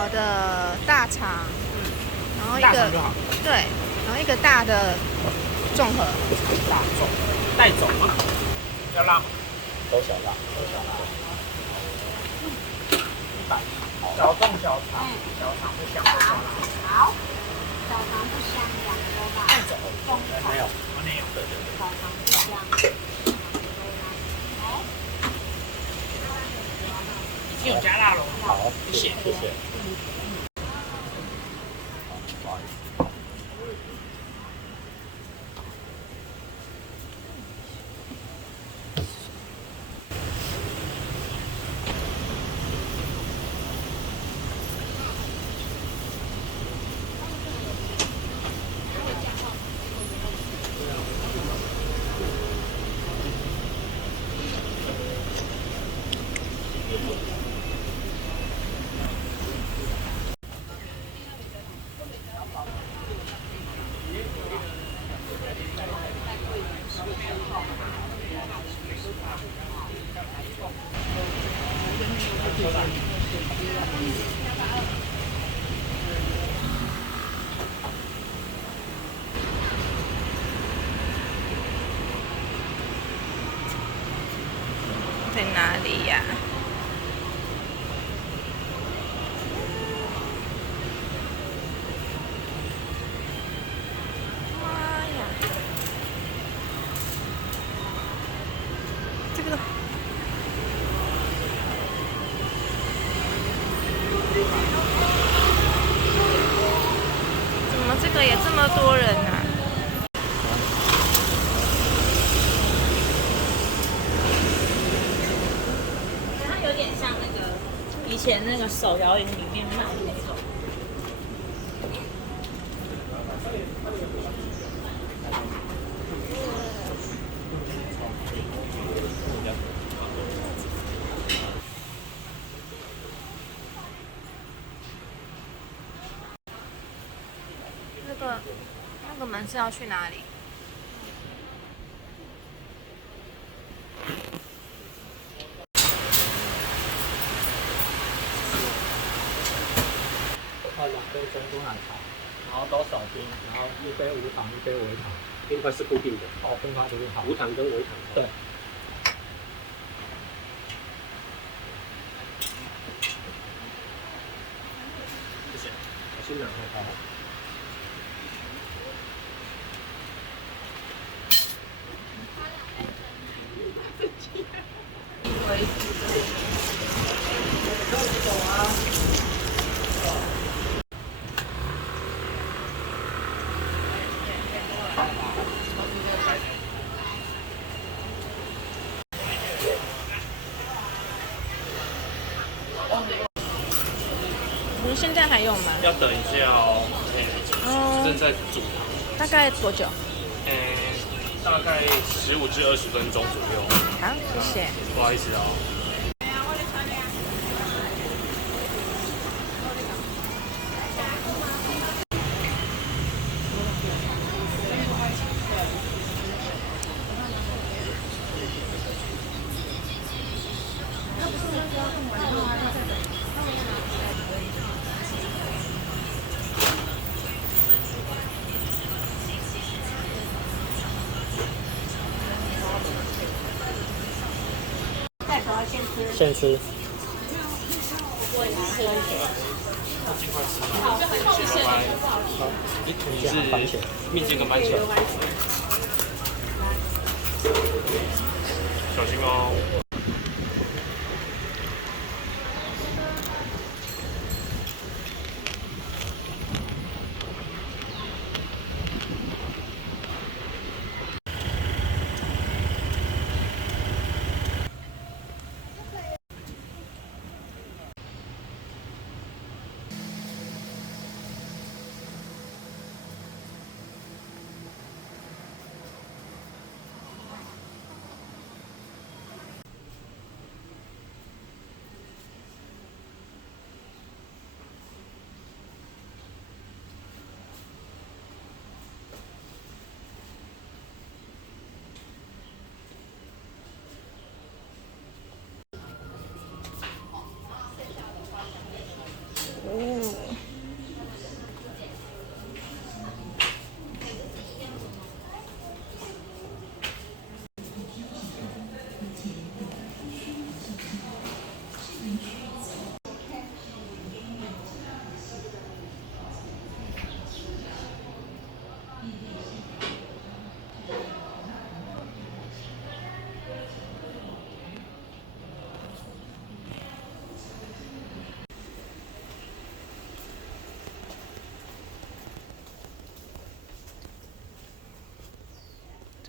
小的大肠，然后一个大肠就好，对，然后一个大的综合。大粽带走嘛，要辣吗？都小辣，都小辣。小粽小肠，小肠不香不香辣。好，小肠不香，两个都辣。带走，没有，没有。对对对。小肠不香。好，已经有加辣喽。好，谢谢谢谢。不好意思。在哪里呀？妈呀！这个怎么这个也这么多人啊？它有点像那个以前那个手摇饮里面卖的那种。那个门是要去哪里？2杯珍珠奶茶，然后都少冰，然后1杯无糖，1杯微糖。冰块是固定的，哦，冰块就是好。无糖跟微糖。对。谢谢，小心点。好。你现在还有吗？要等一下哦，正在煮汤。大概多久？大概15至20分钟左右。好，谢谢。不好意思哦。现吃。尽快吃嘛。谢谢，拜拜。好，你是番茄。面筋跟番茄。小心哦。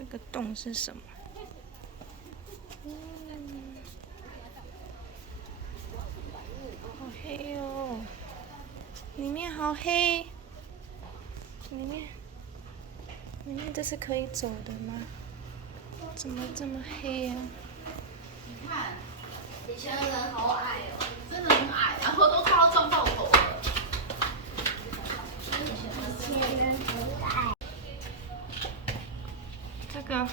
这个洞是什么？好黑哦，里面好黑，里面这是可以走的吗？怎么这么黑啊？你看，以前的人好矮哦，真的很矮，然后都快要撞到头了。这个，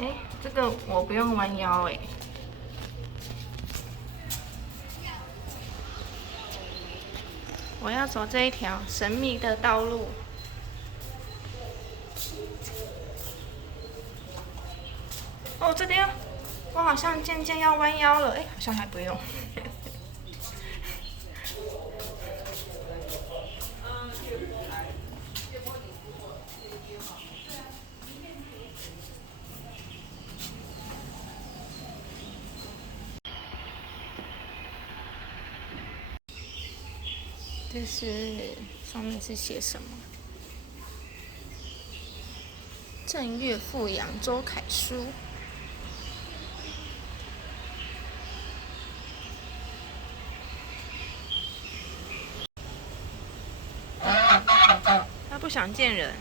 哎，这个我不用弯腰哎。我要走这一条神秘的道路。哦，这边我好像渐渐要弯腰了，哎，好像还不用。这是上面是写什么？正岳富阳周楷书。他不想见人。